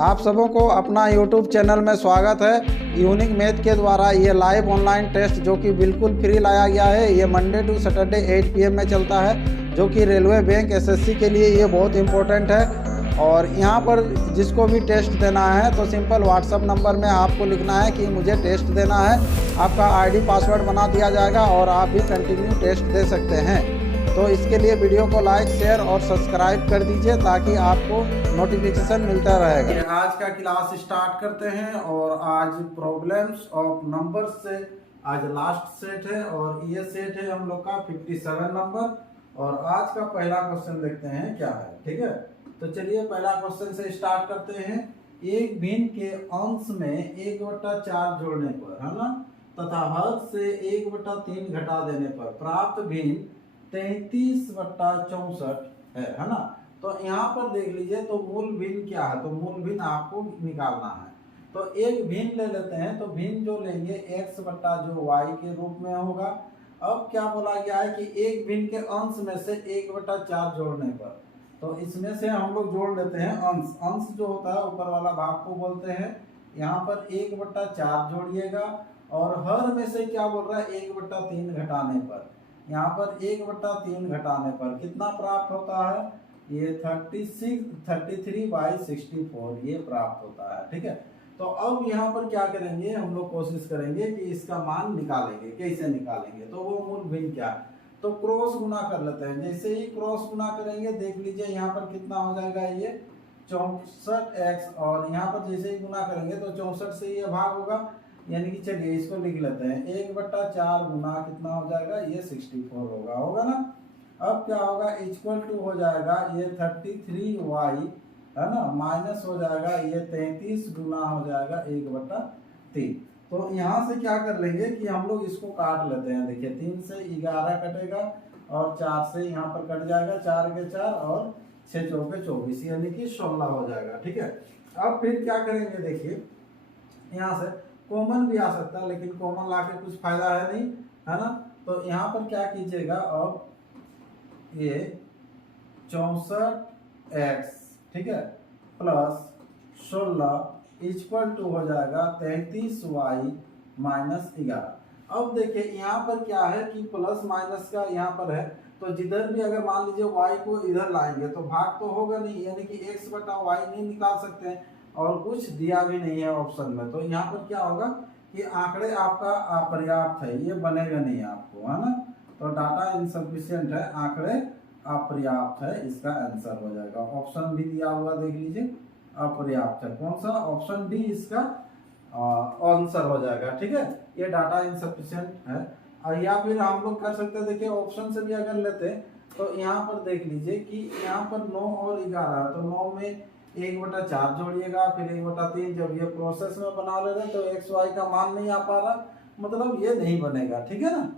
आप सबों को अपना YouTube चैनल में स्वागत है। यूनिक मैथ के द्वारा ये लाइव ऑनलाइन टेस्ट जो कि बिल्कुल फ्री लाया गया है। ये मंडे टू सैटरडे 8 PM में चलता है, जो कि रेलवे बैंक SSC के लिए ये बहुत इम्पोर्टेंट है। और यहाँ पर जिसको भी टेस्ट देना है तो सिंपल व्हाट्सअप नंबर में आपको लिखना है कि मुझे टेस्ट देना है। आपका ID पासवर्ड बना दिया जाएगा और आप भी कंटिन्यू टेस्ट दे सकते हैं। तो इसके लिए वीडियो को लाइक, शेयर और सब्सक्राइब कर दीजिए ताकि आपको नोटिफिकेशन मिलता रहेगा। आज का क्लास स्टार्ट करते हैं और आज प्रॉब्लम्स ऑफ नंबर्स से आज लास्ट सेट है और ये सेट है हम लोग का 57 नंबर। और आज का पहला क्वेश्चन देखते हैं क्या है। ठीक है, तो चलिए पहला क्वेश्चन से स्टार्ट करते हैं। एक भिन्न के अंश में 1/4 जोड़ने पर, है ना, तथा हर से 1/3 घटा देने पर प्राप्त भिन्न 33/64 है ना। तो यहाँ पर देख लीजिए, तो मूल भिन्न क्या है, तो मूल भिन्न आपको निकालना है। तो एक भिन्न ले लेते हैं, तो भिन्न जो लेंगे x बट्टा जो y के रूप में होगा। अब क्या बोला गया है कि एक भिन्न के अंश में से 1/4 जोड़ने पर, तो इसमें से हम लोग जोड़ लेते हैं अंश। अंश जो होता है ऊपर वाला भाग को बोलते हैं। यहाँ पर 1/4 जोड़िएगा और हर में से क्या बोल रहा है 1/3 घटाने पर, यहाँ पर 1/3 घटाने पर कितना प्राप्त होता है, ये 33/64 ये प्राप्त होता है। ठीक है, तो अब यहाँ पर क्या करेंगे, हम लोग कोशिश करेंगे कि इसका मान निकालेंगे। कैसे निकालेंगे, तो वो मूल भिन्न क्या है, तो क्रॉस गुना कर लेते हैं। जैसे ही क्रॉस गुना करेंगे देख लीजिए यहाँ पर कितना हो जाएगा, ये 64x, और यहाँ पर जैसे ही गुना करेंगे तो 64 से ये भाग होगा, यानी कि चलिए इसको लिख लेते हैं 1/4 गुना कितना हो जाएगा, ये 64 होगा ना। अब क्या होगा, इक्वल टू हो जाएगा ये 33y, है ना, माइनस हो जाएगा ये 33 गुना हो जाएगा 1/3। तो यहाँ से क्या कर लेंगे कि हम लोग इसको काट लेते हैं। देखिए 3 से 11 कटेगा और 4 से यहाँ पर कट जाएगा, 4 के 4 और 6 चौके 24, यानी कि 16 हो जाएगा। ठीक है, अब फिर क्या करेंगे, देखिए यहाँ से कॉमन भी आ सकता है, लेकिन कॉमन लाके कुछ फायदा है नहीं, है ना। तो यहाँ पर क्या कीजिएगा, अब ये 64x, ठीक है, प्लस 16 इक्वल टू हो जाएगा 33y माइनस 11। अब देखिए यहाँ पर क्या है कि प्लस माइनस का यहाँ पर है, तो जिधर भी अगर मान लीजिए y को इधर लाएंगे तो भाग तो होगा नहीं, यानी कि x/y नहीं निकाल सकते हैं और कुछ दिया भी नहीं है ऑप्शन में। तो यहाँ पर क्या होगा कि आंकड़े आपका अपर्याप्त है, ये बनेगा नहीं आपको, है ना। तो डाटा इनसफिशिएंट है, आंकड़े अपर्याप्त है, इसका आंसर हो जाएगा। ऑप्शन भी दिया हुआ देख लीजिए, अपर्याप्त है, कौन सा, ऑप्शन डी इसका आंसर हो जाएगा। ठीक है, ये डाटा इनसफिशिएंट है। और या फिर हम लोग कर सकते हैं, देखिए ऑप्शन से भी अगर लेते हैं तो यहाँ पर देख लीजिए कि यहाँ पर 9 और 11 है, तो 9 में 1/4 जोड़िएगा, फिर 1/3, जब ये प्रोसेस में बना ले रहे तो XY का मान नहीं आ पा रहा, मतलब ये नहीं बनेगा। ठीक है ना।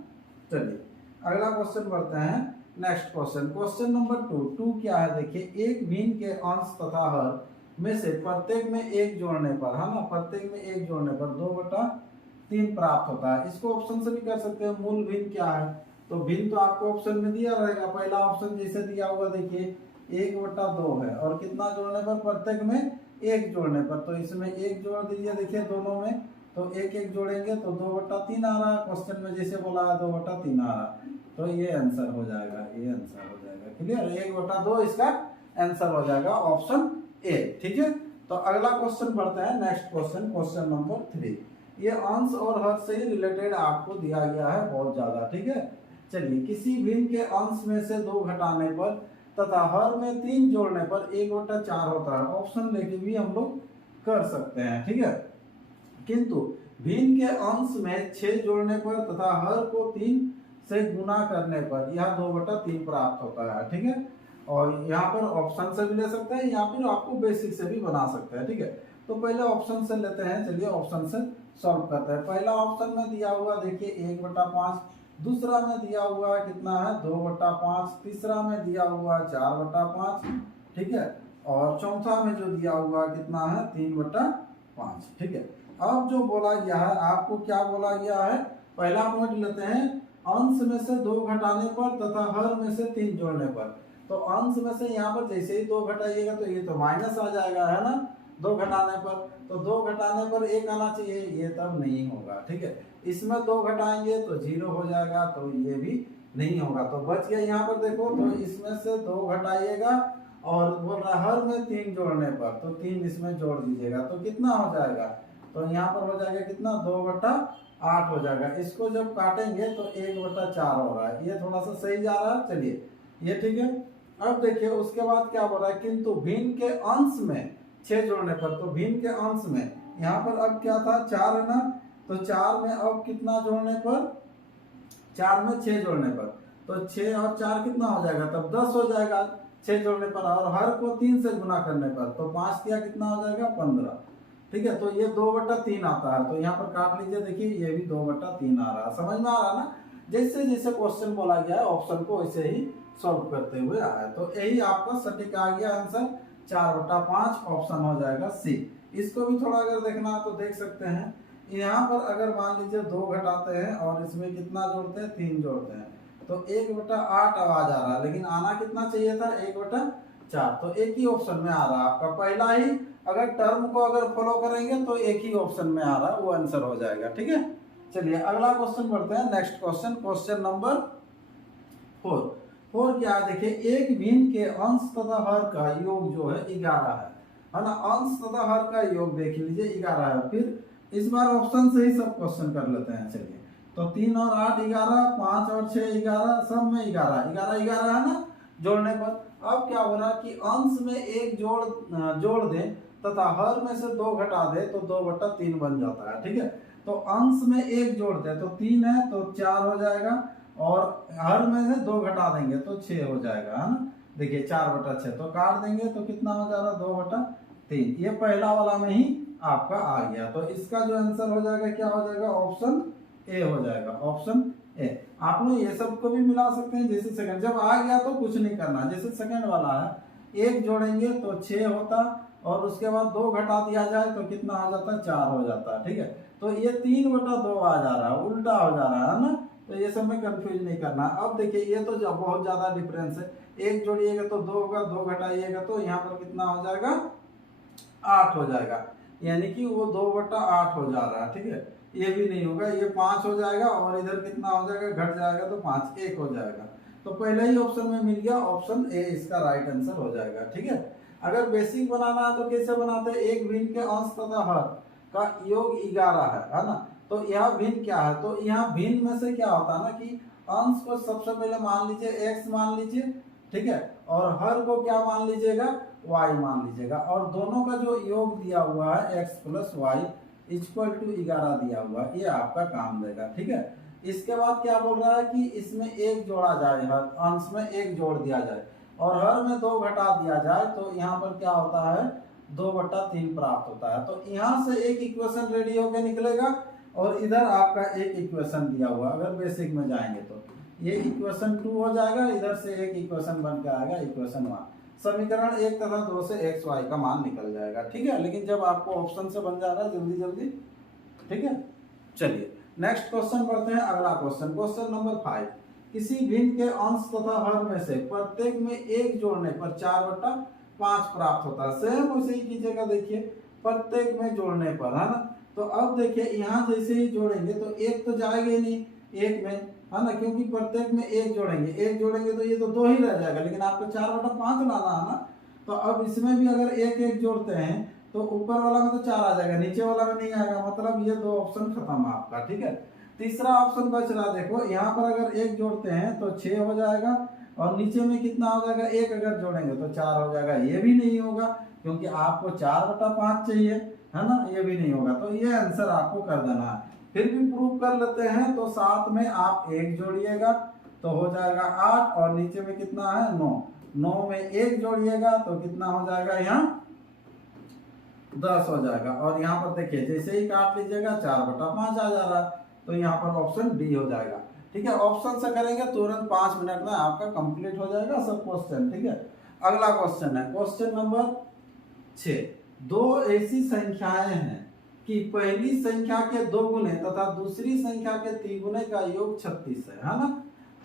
चलिए अगला क्वेश्चन बढ़ते हैं। नेक्स्ट क्वेश्चन, क्वेश्चन नंबर 2 क्या है, देखिए एक भिन्न के अंश तथा हर में से प्रत्येक में 1 जोड़ने पर, है ना, प्रत्येक में 1 जोड़ने पर 2/3 प्राप्त होता है। इसको ऑप्शन से भी कर सकते हैं। मूल भिन्न क्या है, तो भिन्न तो आपको ऑप्शन में दिया रहेगा। पहला ऑप्शन जैसे दिया हुआ देखिए 1/2 है और कितना जोड़ने पर, प्रत्येक में 1 जोड़ने पर, तो इसमें 1 जोड़ दीजिए। देखिए दोनों में तो 1 जोड़ेंगे तो 2/3 आ रहा है, क्वेश्चन में जैसे बोला है 2/3 आ रहा है, तो ये आंसर हो जाएगा, ये आंसर हो जाएगा। क्लियर, 1/2 इसका आंसर हो जाएगा, ऑप्शन ए। ठीक है, तो अगला क्वेश्चन बढ़ते हैं। नेक्स्ट क्वेश्चन, क्वेश्चन नंबर 3, ये अंश और हर से ही रिलेटेड आपको दिया गया है बहुत ज्यादा। ठीक है, चलिए किसी भिन्न के अंश में से 2 घटाने पर तथा हर में 3 जोड़ने पर 1/4 होता है। ऑप्शन लेके भी हम लोग कर सकते हैं। ठीक है, किंतु भिन्न के अंश में 6 जोड़ने पर तथा हर को 3 से गुना करने पर यह 2/3 प्राप्त होता है। ठीक है, और यहाँ पर ऑप्शन से भी ले सकते हैं या फिर आपको बेसिक से भी बना सकते हैं। ठीक है, तो पहले ऑप्शन से लेते हैं। चलिए ऑप्शन से सॉल्व करते हैं। पहला ऑप्शन में दिया हुआ देखिए 1/5, दूसरा में दिया हुआ कितना है 2/5, तीसरा में दिया हुआ 4/5, ठीक है, और चौथा में जो दिया हुआ कितना है 3/5। ठीक है, अब जो बोला गया है आपको, क्या बोला गया है, पहला पॉइंट लेते हैं, अंश में से 2 घटाने पर तथा हर में से 3 जोड़ने पर। तो अंश में से यहाँ पर जैसे ही 2 घटाइएगा तो ये तो माइनस आ जाएगा, है ना, दो घटाने पर, तो दो घटाने पर एक आना चाहिए, ये तब नहीं होगा। ठीक है, इसमें दो घटाएंगे तो 0 हो जाएगा, तो ये भी नहीं होगा। तो बच गया यहाँ पर देखो, तो इसमें से दो घटाइएगा और बोल रहा हर में 3 जोड़ने पर, तो 3 इसमें जोड़ दीजिएगा तो कितना हो जाएगा, तो यहाँ पर हो जाएगा कितना 2/8 हो जाएगा। इसको जब काटेंगे तो 1/4 हो रहा है, ये थोड़ा सा सही जा रहा है। चलिए ये ठीक है। अब देखिए उसके बाद क्या बोल रहा है, किंतु भिन्न के अंश में 6 जोड़ने पर, तो भिन्न के अंश में यहाँ पर अब क्या था 4 है ना, तो 4 में अब कितना जोड़ने पर, 4 में 6 जोड़ने पर, तो 6 और 4 कितना हो जाएगा, तब 10 हो जाएगा 6 जोड़ने पर, और हर को 3 से गुना करने पर, तो 5 किया कितना हो जाएगा 15। ठीक है, तो ये 2/3 आता है, तो यहाँ पर काट लीजिए, देखिए ये भी 2/3 आ रहा है। समझ में आ रहा है ना, जैसे जैसे क्वेश्चन बोला गया है ऑप्शन को वैसे ही सॉल्व करते हुए आया। तो यही आपका सटीक आ गया आंसर 4/5, ऑप्शन हो जाएगा सी। इसको भी थोड़ा अगर देखना है तो देख सकते हैं, यहाँ पर अगर मान लीजिए 2 घटाते हैं और इसमें कितना जोड़ते हैं 3 जोड़ते हैं, तो 1/8 आवाज आ रहा है, लेकिन आना कितना चाहिए था 1/4, तो एक ही ऑप्शन में आ रहा है आपका पहला ही। अगर टर्म को अगर फॉलो करेंगे तो एक ही ऑप्शन में आ रहा है, वो आंसर हो जाएगा। ठीक है, चलिए अगला क्वेश्चन बढ़ते हैं, नेक्स्ट क्वेश्चन, क्वेश्चन नंबर 4 क्या है, देखिए एक भिन्न के अंश तथा हर का योग जो है 11 है ना, अंश तथा हर का योग देख लीजिए 11 है। फिर इस बार ऑप्शन से ही सब क्वेश्चन कर लेते हैं। चलिए, तो 3 और 8 11, 5 और 6 11, सब में 11 है ना जोड़ने पर। अब क्या हो रहा है कि अंश में एक जोड़ दें तथा हर में से 2 घटा दे तो 2/3 बन जाता है। ठीक है, तो अंश में एक जोड़ दे तो 3 है तो 4 हो जाएगा, और हर में से 2 घटा देंगे तो 6 हो जाएगा, है ना। देखिए 4/6, तो काट देंगे तो कितना हो जा रहा है 2/3। ये पहला वाला में ही आपका आ गया, तो इसका जो आंसर हो जाएगा क्या हो जाएगा, ऑप्शन ए हो जाएगा, ऑप्शन ए। आप लोग ये सब को भी मिला सकते हैं, जैसे सेकंड जब आ गया तो कुछ नहीं करना, जैसे सेकंड वाला है एक जोड़ेंगे तो 6 होता, और उसके बाद 2 घटा दिया जाए तो कितना हो जाता है 4 हो जाता है। ठीक है, तो ये 3/2 आ जा रहा है, उल्टा हो जा रहा है ना, तो ये सब में कंफ्यूज नहीं करना। अब देखिए ये तो जब बहुत ज्यादा डिफरेंस है, एक जोड़िएगा तो 2 होगा, 2 घटाइएगा तो यहाँ पर कितना हो जाएगा 8 हो जाएगा, यानी कि वो 2/8 हो जा रहा है। ठीक है, ये भी नहीं होगा, ये 5 हो जाएगा, और इधर कितना हो जाएगा घट जाएगा तो 5 1 हो जाएगा, तो पहले ही ऑप्शन में मिल गया, ऑप्शन ए इसका राइट आंसर हो जाएगा। ठीक है, अगर बेसिक बनाना है तो कैसे बनाते हैं, एक भिन्न के अंश तथा हर का योग 11 है ना, तो यह भिन्न क्या है, तो यहाँ भिन्न में से क्या होता है ना कि अंश को सबसे पहले मान लीजिए x मान लीजिए, ठीक है, और हर को क्या मान लीजिएगा y मान लीजिएगा, और दोनों का जो योग दिया हुआ है x + y = 11 दिया हुआ है, ये आपका काम देगा। ठीक है, इसके बाद क्या बोल रहा है कि इसमें एक जोड़ा जाए, हर अंश में एक जोड़ दिया जाए और हर में 2 घटा दिया जाए, तो यहाँ पर क्या होता है 2/3 प्राप्त होता है। तो यहाँ से एक इक्वेशन रेडी होकर निकलेगा, और इधर आपका एक इक्वेशन दिया हुआ, अगर बेसिक में जाएंगे तो ये इक्वेशन 2 हो जाएगा, इधर से एक इक्वेशन बन के आएगा इक्वेशन 1, समीकरण 1 तथा 2 से x y का मान निकल जाएगा। ठीक है, लेकिन जब आपको ऑप्शन से बन जा रहा है जल्दी जल्दी। ठीक है, चलिए नेक्स्ट क्वेश्चन बढ़ते हैं, अगला क्वेश्चन, क्वेश्चन नंबर 5, किसी भिन्न के अंश तथा हर में से प्रत्येक में एक जोड़ने पर 4/5 प्राप्त होता है। सेम उसे ही कीजिएगा, देखिए प्रत्येक में जोड़ने पर, है ना, तो अब देखिए यहाँ जैसे ही जोड़ेंगे तो एक तो जाएगा ही नहीं एक में, है ना, क्योंकि प्रत्येक में एक जोड़ेंगे तो ये तो 2 ही रह जाएगा, लेकिन आपको 4/5 लाना है ना, तो अब इसमें भी अगर एक जोड़ते हैं तो ऊपर वाला में तो 4 आ जाएगा, नीचे वाला में नहीं आएगा, मतलब ये 2 ऑप्शन खत्म है आपका। ठीक है, तीसरा ऑप्शन बच रहा, देखो यहाँ पर अगर एक जोड़ते हैं तो 6 हो जाएगा, और नीचे में कितना हो जाएगा, एक अगर जोड़ेंगे तो 4 हो जाएगा, ये भी नहीं होगा क्योंकि आपको 4/5 चाहिए, है ना, ये भी नहीं होगा, तो ये आंसर आपको कर देना है। फिर भी प्रूव कर लेते हैं, तो साथ में आप एक जोड़िएगा तो हो जाएगा 8, और नीचे में कितना है 9 में एक जोड़िएगा तो कितना हो जाएगा यहाँ 10 हो जाएगा, और यहाँ पर देखिए जैसे ही काट लीजिएगा 4/5 आ जा रहा है, तो यहाँ पर ऑप्शन डी हो जाएगा। ठीक है, ऑप्शन से करेंगे तुरंत 5 मिनट में आपका कंप्लीट हो जाएगा सब क्वेश्चन। ठीक है, अगला क्वेश्चन है क्वेश्चन नंबर 6, 2 ऐसी संख्याएं हैं कि पहली संख्या के 2 गुने तथा दूसरी संख्या के 3 गुने का योग 36 है ना,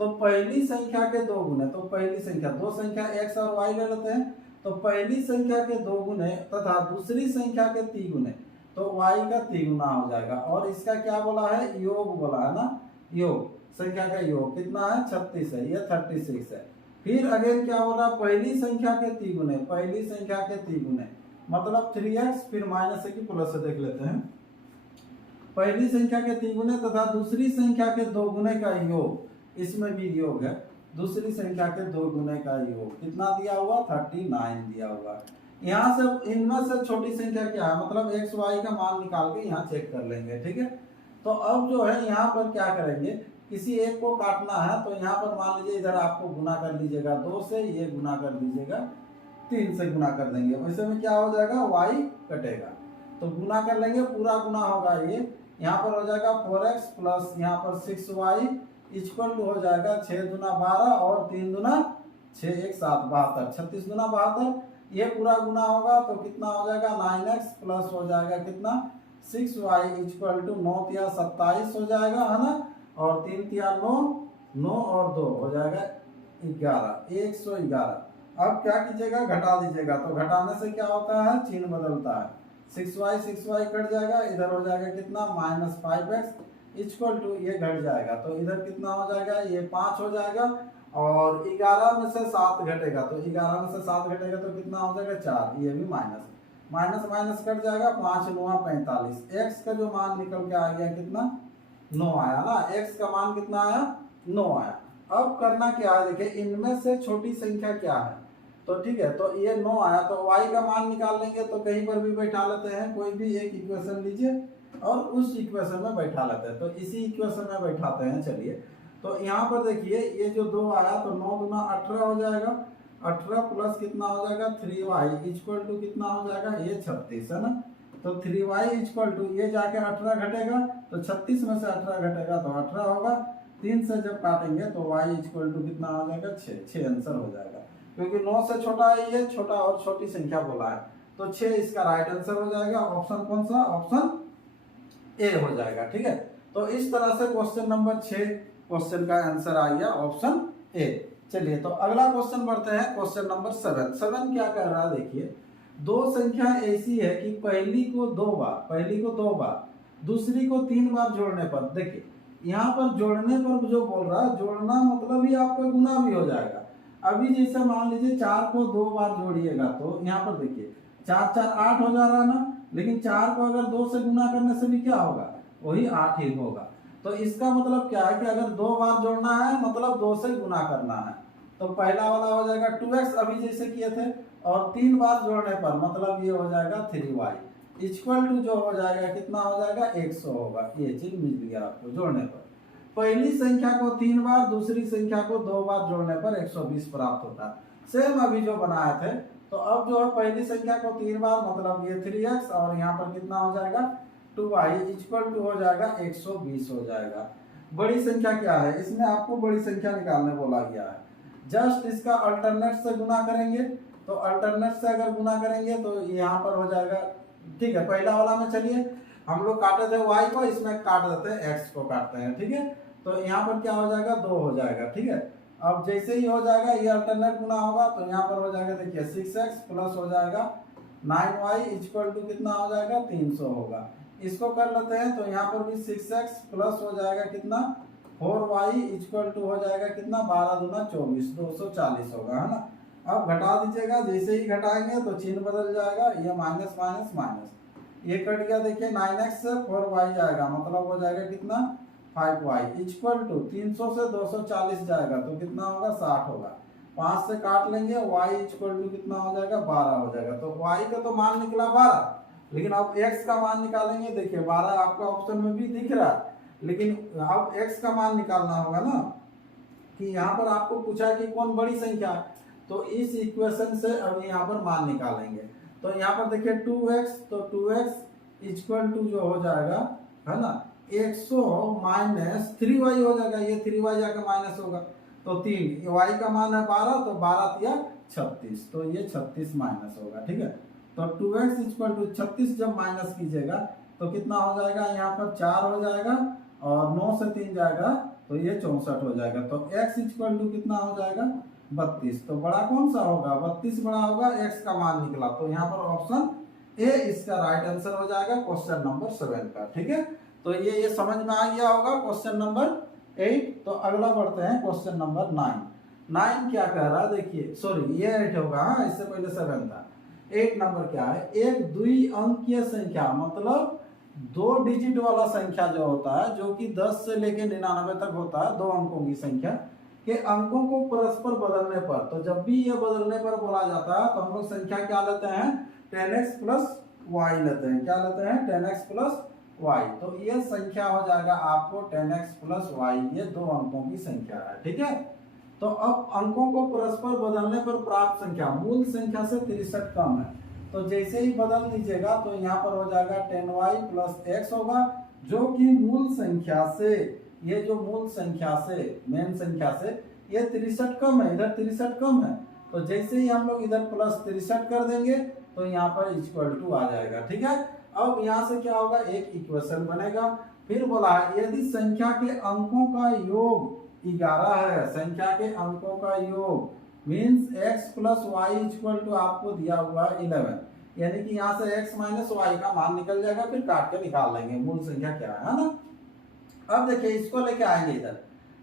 तो पहली संख्या के 2 गुने, तो पहली संख्या 2 संख्या x और y ले लेते हैं, तो पहली संख्या के 2 गुने तथा दूसरी संख्या के 3 गुने, तो y का 3 गुना हो जाएगा। और इसका क्या बोला है, योग बोला है ना, योग, संख्या का योग कितना है 36 है, ये 36 है। फिर अगेन क्या बोला, पहली संख्या के 3 गुने, पहली संख्या के 3 गुने मतलब 3x, फिर माइनस है कि प्लस से देख लेते हैं। पहली संख्या के 3 गुने तथा दूसरी संख्या के 2 गुने का योग, इसमें भी योग है, दूसरी संख्या के 2 गुने का योग कितना दिया हुआ 39 दिया हुआ। यहाँ से इनमें से छोटी संख्या क्या है, मतलब x y का मान निकाल के यहाँ चेक कर लेंगे, ठीक है। तो अब जो है यहाँ पर क्या करेंगे, किसी एक को काटना है, तो यहाँ पर मान लीजिए इधर आपको गुना कर लीजिएगा 2 से, ये गुना कर दीजिएगा 3 से, गुना कर देंगे, वैसे में क्या हो जाएगा y कटेगा, तो गुना कर लेंगे, पूरा गुना होगा ये, यहाँ पर हो जाएगा 4x प्लस यहाँ पर 6y इक्वल टू हो जाएगा 6 दूना 12 और 3 दूना 6 1 7 72, 36 दूना 72, ये पूरा गुना होगा तो कितना हो जाएगा 9x प्लस हो जाएगा कितना 6y इक्वल टू 9 तिया 27 हो जाएगा, है ना, और 3 तिया 9, 9 और 2 हो जाएगा 11, 111। अब क्या कीजिएगा, घटा दीजिएगा, तो घटाने से क्या होता है, चिन्ह बदलता है, 6y कट जाएगा, इधर हो जाएगा कितना -5x इक्वल टू, ये घट जाएगा तो इधर कितना हो जाएगा, ये 5 हो जाएगा, और 11 में से 7 घटेगा, तो 11 में से 7 घटेगा तो कितना हो जाएगा 4, ये भी माइनस माइनस माइनस कट जाएगा, 5 9 45, x का जो मान निकल के आ गया कितना 9 आया ना, x का मान कितना आया 9 आया। अब करना क्या है, देखिए इनमें से छोटी संख्या क्या है, तो ठीक है, तो ये 9 आया, तो y का मान निकाल लेंगे, तो कहीं पर भी बैठा लेते हैं, कोई भी एक इक्वेशन लीजिए और उस इक्वेशन में बैठा लेते हैं, तो इसी इक्वेशन में बैठाते हैं। चलिए, तो यहाँ पर देखिए ये जो 2 आया, तो 9 दूना 18 हो जाएगा, 18 प्लस कितना हो जाएगा 3y इक्वल टू कितना हो जाएगा, ये 36 है ना, तो 3y इक्वल टू, ये जाके 18 घटेगा, तो 36 में से 18 घटेगा तो 18 होगा, 3 से जब काटेंगे तो y इक्वल टू कितना हो जाएगा 6 आंसर हो जाएगा, क्योंकि 9 से छोटा है, ये छोटा और छोटी संख्या बोला है, तो 6 इसका राइट आंसर हो जाएगा। ऑप्शन कौन सा, ऑप्शन ए हो जाएगा, ठीक है। तो इस तरह से क्वेश्चन नंबर 6 क्वेश्चन का आंसर आ गया ऑप्शन ए। चलिए, तो अगला क्वेश्चन बढ़ते हैं, क्वेश्चन नंबर 7 क्या कर रहा है, देखिए दो संख्या ऐसी है कि पहली को 2 बार दूसरी को 3 बार जोड़ने पर, देखिए यहाँ पर जोड़ने पर जो बोल रहा है, जोड़ना मतलब ही आपका गुना भी हो जाएगा। अभी जैसे मान लीजिए 4 को 2 बार जोड़िएगा, तो यहाँ पर देखिए 4 4 8 हो जा रहा है ना, लेकिन 4 को अगर 2 से गुना करने से भी क्या होगा, वही 8 ही होगा। तो इसका मतलब क्या है कि अगर 2 बार जोड़ना है मतलब 2 से गुना करना है, तो पहला वाला हो जाएगा 2x अभी जैसे किए थे, और 3 बार जोड़ने पर मतलब ये हो जाएगा 3y इक्वल टू जो हो जाएगा कितना हो जाएगा 100 होगा। ये चीज मिल गया आपको जोड़ने पर। पहली संख्या को 3 बार दूसरी संख्या को 2 बार जोड़ने पर 120 प्राप्त होता है। सेम अभी जो बनाए थे, तो अब जो है पहली संख्या को 3 बार मतलब ये 3x और यहाँ पर कितना हो जाएगा 2y इक्वल टू हो जाएगा 120 हो जाएगा। बड़ी संख्या क्या है, इसमें आपको बड़ी संख्या निकालने बोला गया है। जस्ट इसका अल्टरनेट से गुना करेंगे, तो अल्टरनेट से अगर गुना करेंगे तो यहाँ पर हो जाएगा, ठीक है। पहला वाला में चलिए हम लोग काटे थे y को, इसमें काट देते हैं x को काटते हैं, ठीक है। तो यहाँ पर क्या हो जाएगा 2 हो जाएगा, ठीक है। अब जैसे ही हो जाएगा ये अल्टरनेट गुना होगा, तो यहाँ पर हो जाएगा देखिए 6x प्लस हो जाएगा 9y इक्वल टू कितना हो जाएगा 300 होगा। इसको कर लेते हैं, तो यहाँ पर भी 6x प्लस हो जाएगा कितना 4y इक्वल टू हो जाएगा कितना 12 दूना 24 240 होगा, है ना। अब घटा दीजिएगा, जैसे ही घटाएंगे तो चिन्ह बदल जाएगा, ये माइनस माइनस माइनस, ये कट गया, देखिए 9x से 4y जाएगा मतलब हो जाएगा कितना 5y इक्वल टू 300 से 240 जाएगा तो कितना होगा 60 होगा। 5 से काट लेंगे, y इक्वल टू कितना हो जाएगा 12 हो जाएगा। तो y का तो मान निकला 12, लेकिन अब x का मान निकालेंगे, देखिए 12 आपका ऑप्शन में भी दिख रहा है, लेकिन अब x का मान निकालना होगा ना, कि यहाँ पर आपको पूछा कि कौन बड़ी संख्या है, तो इस इक्वेशन से अब यहाँ पर मान निकालेंगे। तो यहाँ पर देखिए 2x, तो 2x इक्वल टू जो हो जाएगा है ना 100 माइनस 3y हो जाएगा, ये 3y जाकर माइनस होगा, तो 3 y का मान है 12, तो 12 या 36, तो ये 36 माइनस होगा, ठीक है। तो 2x इक्वल टू 36 जब माइनस कीजिएगा तो कितना हो जाएगा, यहाँ पर 4 हो जाएगा और 9 से 3 जाएगा तो ये 64 हो जाएगा। तो x इक्वल टू कितना हो जाएगा 32। तो बड़ा कौन सा होगा, 32 बड़ा होगा, x का मान निकला। तो यहाँ पर ऑप्शन ए इसका राइट आंसर हो जाएगा क्वेश्चन नंबर 7 का। ठीक है, तो ये समझ में आ गया होगा क्वेश्चन नंबर 8। तो अगला बढ़ते हैं क्वेश्चन नंबर 9। 9 क्या कह रहा है, देखिए सॉरी ये 8 होगा, हाँ इससे पहले 7 था। 8 नंबर क्या है, एक द्वि अंकीय संख्या मतलब 2 डिजिट वाला संख्या जो होता है, जो कि 10 से लेके 99 तक होता है, 2 अंकों की संख्या के अंकों को परस्पर बदलने पर, तो जब भी ये बदलने पर बोला जाता है तो हम लोग संख्या क्या लेते हैं, 10x प्लस वाई लेते हैं। क्या लेते हैं, 10x प्लस वाई। तो ये संख्या हो जाएगा आपको 10x प्लस वाई, ये 2 अंकों की संख्या है। ठीक है, तो अब अंकों को परस्पर बदलने पर प्राप्त संख्या मूल संख्या से 63 कम है। तो जैसे ही बदल दीजिएगा तो यहाँ पर हो जाएगा 10y प्लस x होगा, जो कि मूल संख्या से, ये जो मूल संख्या से, मेन संख्या से ये 63 कम है, इधर 63 कम है। तो जैसे ही हम लोग इधर प्लस 63 कर देंगे तो यहाँ पर इक्वल टू आ जाएगा। ठीक है, अब यहाँ से क्या होगा, एक इक्वेशन बनेगा। फिर बोला है यदि संख्या के अंकों का योग 11 है, संख्या के अंकों का योग means x plus Y equal to आपको दिया हुआ है 11, यानी कि यहाँ से x माइनस वाई का मान निकल जाएगा, फिर काट के निकाल लेंगे मूल संख्या क्या है ना। अब देखिए इसको लेके आएंगे इधर,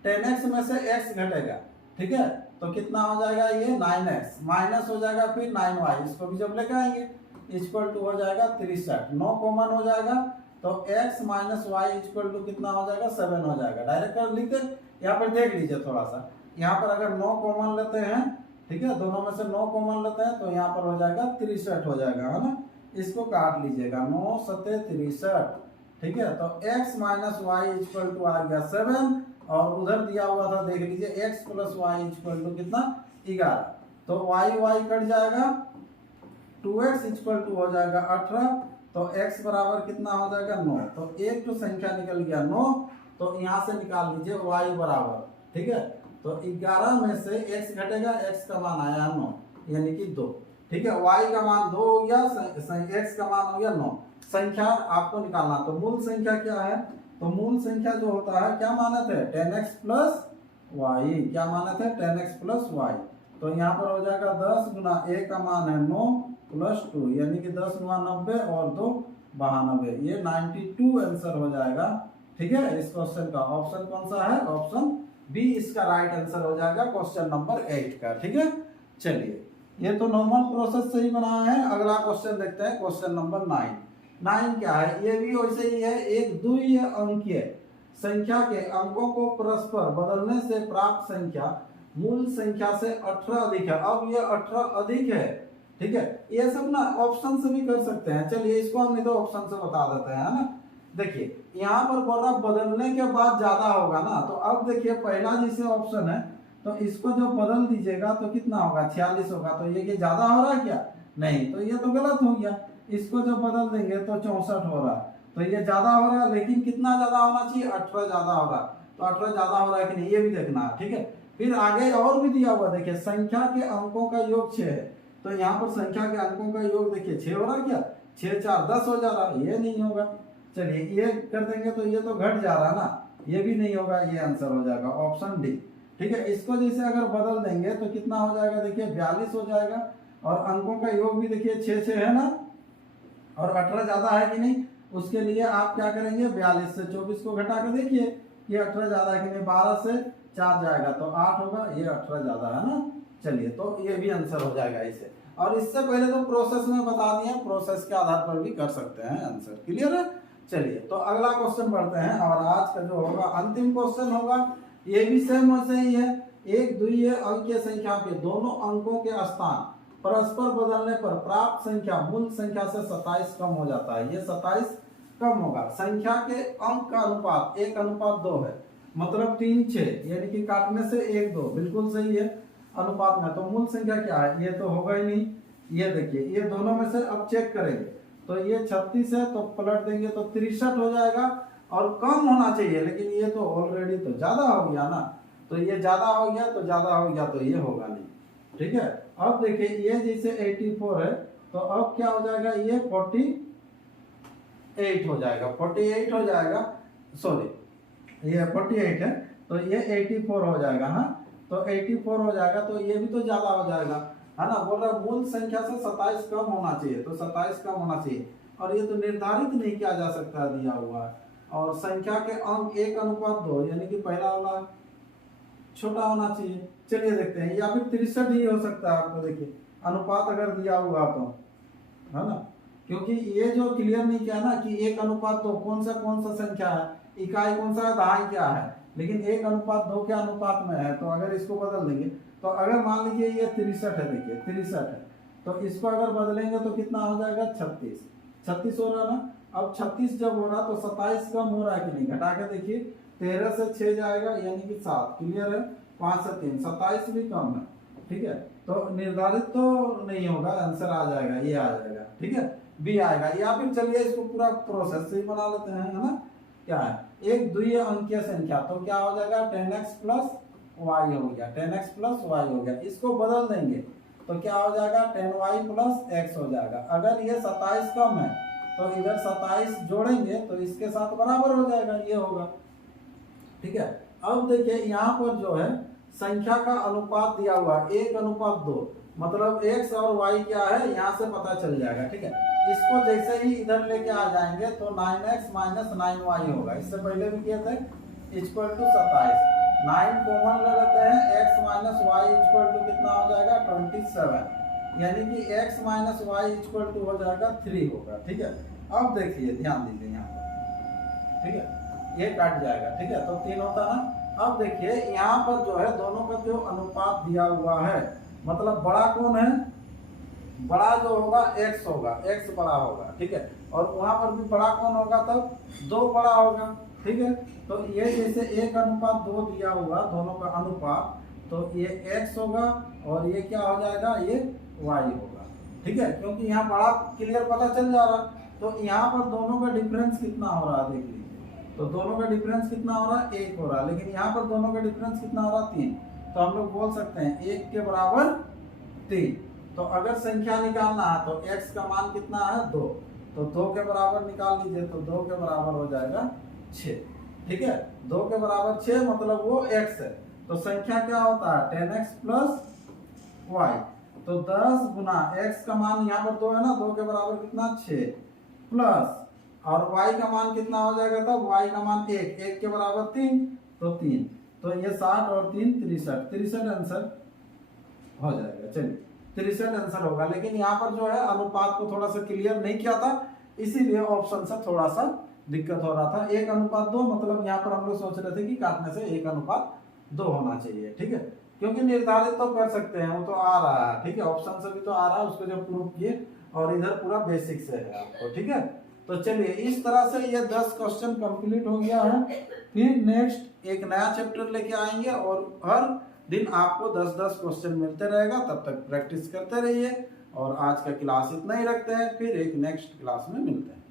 10x में से x घटेगा, ठीक है, तो कितना हो जाएगा, ये 9x माइनस हो जाएगा फिर 9y, इसको भी जब लेके आएंगे इक्वल टू हो जाएगा 63, 9 कॉमन हो जाएगा तो x minus Y equal to कितना हो जाएगा, 7 हो जाएगा। डायरेक्ट कर लिखते, यहाँ पर देख लीजिए थोड़ा सा, यहाँ पर अगर 9 कॉमन लेते हैं, ठीक है, दोनों में से 9 कॉमन लेते हैं तो यहाँ पर हो जाएगा 63 हो जाएगा, है ना। इसको काट लीजिएगा, 9 सते 63, ठीक है, तो x minus Y equal to आ गया 7, और उधर दिया हुआ था देख लीजिए x plus Y equal to कितना, 11, तो y कट जाएगा, 2x इक्वल टू हो जाएगा 18, तो x बराबर कितना हो जाएगा 9, तो एक तो संख्या निकल गया 9, तो यहाँ से निकाल लीजिए y बराबर, ठीक है, तो 11 में से x घटेगा, x का मान आया 9 यानी कि 2, ठीक है, y का मान 2 हो गया, x का मान हो गया 9। संख्या आपको निकालना, तो मूल संख्या क्या है, तो मूल संख्या जो होता है क्या माने थे, 10x प्लस वाई, क्या माने थे 10x प्लस वाई, तो यहाँ पर हो जाएगा 10 गुना a का मान है 9 प्लस 2 यानी कि 10 गुना 90 और 2 92, ये 92 आंसर हो जाएगा। ठीक है, इस क्वेश्चन का ऑप्शन कौन सा है, ऑप्शन बी इसका राइट आंसर हो जाएगा क्वेश्चन नंबर 8 का। ठीक है, चलिए ये तो नॉर्मल प्रोसेस से ही बनाया है। अगला क्वेश्चन देखते हैं, क्वेश्चन नंबर 9। 9 क्या है, ये भी वैसे ही है, एक द्वितीय अंकीय संख्या के अंकों को परस्पर बदलने से प्राप्त संख्या मूल संख्या से 18 अधिक है। अब ये 18 अधिक है, ठीक है, ये सब ना ऑप्शन से भी कर सकते हैं। चलिए इसको हम नहीं तो ऑप्शन से बता देते हैं, है ना। देखिए यहाँ पर बोल रहा बदलने के बाद ज्यादा होगा ना, तो अब देखिए पहला जैसे ऑप्शन है तो इसको जो बदल दीजिएगा तो कितना होगा, 46 होगा, तो ये ज्यादा हो रहा है क्या, नहीं, तो ये तो गलत हो गया। इसको जब बदल देंगे तो 64 हो रहा है, तो ये ज्यादा हो रहा है, लेकिन कितना ज्यादा होना चाहिए, 18 ज्यादा हो रहा है, तो 18 ज्यादा हो रहा है कि नहीं ये भी देखना है। ठीक है, फिर आगे और भी दिया हुआ, देखिए संख्या के अंकों का योग 6 है, तो यहाँ पर संख्या के अंकों का योग देखिए 6 हो रहा है क्या, 6 4 10 हो जा रहा है, ये नहीं होगा। चलिए ये कर देंगे तो ये तो घट जा रहा है ना, ये भी नहीं होगा, ये आंसर हो जाएगा ऑप्शन डी। ठीक है, इसको जैसे अगर बदल देंगे तो कितना हो जाएगा, देखिए 42 हो जाएगा, और अंकों का योग भी देखिए 6 6 है ना, और 18 ज्यादा है कि नहीं, उसके लिए आप क्या करेंगे, 42 से 24 को घटा कर देखिए ये 18 ज्यादा है कि नहीं, 12 से 4 जाएगा तो 8 होगा, ये 18 ज्यादा है ना। चलिए तो ये भी आंसर हो जाएगा इसे, और इससे पहले तो प्रोसेस में बता दिए, प्रोसेस के आधार पर भी कर सकते हैं आंसर। क्लियर है, चलिए तो अगला क्वेश्चन बढ़ते हैं, और आज का जो होगा अंतिम क्वेश्चन होगा, ये भी सेम वैसे ही है। एक द्वितीय अंकीय संख्या के दोनों अंकों के स्थान परस्पर बदलने पर प्राप्त संख्या मूल संख्या से 27 कम हो जाता है। ये 27 कम होगा, संख्या के अंक का अनुपात 1:2 है, मतलब 3 6 यानी कि काटने से 1 2 बिल्कुल सही है अनुपात में। तो मूल संख्या क्या है, ये तो होगा ही नहीं। ये देखिए ये दोनों में से अब चेक करेंगे, तो ये 36 है तो पलट देंगे तो 63 हो जाएगा, और कम होना चाहिए, लेकिन ये तो ऑलरेडी तो ज्यादा हो गया ना, तो ये ज्यादा हो गया तो ज्यादा हो गया, तो ये होगा नहीं। ठीक है, अब देखिए ये जैसे 84 है तो अब क्या हो जाएगा, ये 48 हो जाएगा, 48 हो जाएगा, सॉरी ये 48 है तो ये 84 हो जाएगा, हाँ तो 84 हो जाएगा, तो ये भी तो ज्यादा हो जाएगा, है ना। बोल रहा मूल संख्या से 27 कम होना चाहिए, तो 27 कम होना चाहिए, और ये तो निर्धारित नहीं किया जा सकता दिया हुआ है। और संख्या के अंक 1:2 यानी कि पहला वाला छोटा होना चाहिए। चलिए देखते हैं, या फिर 63 ही हो सकता है, आपको देखिए अनुपात अगर दिया हुआ तो, है ना, क्योंकि ये जो क्लियर नहीं किया ना कि 1:2 कौन सा संख्या है, इकाई कौन सा है, दहाई क्या है, लेकिन 1:2 के अनुपात में है। तो अगर इसको बदल देंगे, तो अगर मान लीजिए ये 63 है, देखिए 63 है, तो इसको अगर बदलेंगे तो कितना हो जाएगा, 36 हो रहा ना। अब 36 जब हो रहा तो 27 कम हो रहा है कि नहीं, घटा के देखिए, 13 से 6 जाएगा यानी कि 7, क्लियर है, 5 से 3, 27 भी कम है, ठीक है। तो निर्धारित तो नहीं होगा, आंसर आ जाएगा, ये आ जाएगा, ठीक है, बी आएगा। या फिर चलिए इसको पूरा प्रोसेस से ही बना लेते हैं, है ना। क्या है, एक द्वितीय अंकीय संख्या, तो क्या हो जाएगा, 10x प्लस वाई हो गया, 10x प्लस वाई हो गया। इसको बदल देंगे तो क्या हो जाएगा, 10y प्लस x हो जाएगा। अगर ये 27 कम है तो इधर 27 जोड़ेंगे तो इसके साथ बराबर हो जाएगा, ये होगा, ठीक है। अब देखिए यहाँ पर जो है संख्या का अनुपात दिया हुआ 1:2, मतलब x और y क्या है यहाँ से पता चल जाएगा, ठीक है। इसको जैसे ही इधर लेके आ जाएंगे तो 9x माइनस 9y होगा, इससे पहले भी किए थे, इक्वल टू 27, 9 कॉमन ले लेते हैं, x minus Y equal to कितना हो जाएगा, 27, यानी कि x minus Y equal to हो जाएगा 3 होगा, ठीक है। अब देखिए ध्यान दीजिए यहाँ पर, ठीक है, ये काट जाएगा, ठीक है, तो 3 होता ना। अब देखिए यहाँ पर जो है दोनों का जो अनुपात दिया हुआ है, मतलब बड़ा कौन है, बड़ा जो होगा x होगा, x बड़ा होगा, ठीक है, और वहां पर भी बड़ा कौन होगा, तब 2 बड़ा होगा, ठीक है। तो ये जैसे 1:2 दिया हुआ दोनों का अनुपात, तो ये x होगा और ये क्या हो जाएगा, ये y होगा, ठीक है, क्योंकि यहाँ बड़ा क्लियर पता चल जा रहा। तो यहाँ पर दोनों का डिफरेंस कितना हो रहा है, देख लीजिए, तो दोनों का डिफरेंस कितना हो रहा है, 1 हो रहा है, लेकिन यहाँ पर दोनों का डिफरेंस कितना हो रहा है, 3। तो हम लोग बोल सकते हैं 1 के बराबर 3। तो अगर संख्या निकालना है तो x का मान कितना है, 2, तो 2 के बराबर निकाल लीजिए, तो 2 के बराबर हो जाएगा 6, ठीक है। 2 के बराबर 6 मतलब वो x है, तो संख्या क्या होता है, 10x प्लस y, तो 10 गुना x का मान यहाँ पर 2 है ना, 2 के बराबर कितना, 6, प्लस और y का मान कितना हो जाएगा, तब y का मान 1 के बराबर 3, तो 3, तो ये 60 और 3 63 आंसर हो जाएगा। चलिए 63 आंसर होगा, लेकिन यहाँ पर जो है अनुपात को थोड़ा सा क्लियर नहीं किया था, इसीलिए ऑप्शन से थोड़ा सा दिक्कत हो रहा था। 1:2 मतलब यहाँ पर हम लोग सोच रहे थे कि काटने से 1:2 होना चाहिए, ठीक है, क्योंकि निर्धारित तो कर सकते हैं, वो तो आ रहा है, ठीक है, ऑप्शन से भी तो आ रहा है, उसको जब प्रूव किए, और इधर पूरा बेसिक से है आपको, ठीक है। तो चलिए इस तरह से ये 10 क्वेश्चन कंप्लीट हो गया है। फिर नेक्स्ट एक नया चैप्टर लेके आएंगे और हर दिन आपको 10-10 क्वेश्चन मिलते रहेगा, तब तक प्रैक्टिस करते रहिए। और आज का क्लास इतना ही रखते हैं, फिर एक नेक्स्ट क्लास में मिलते हैं।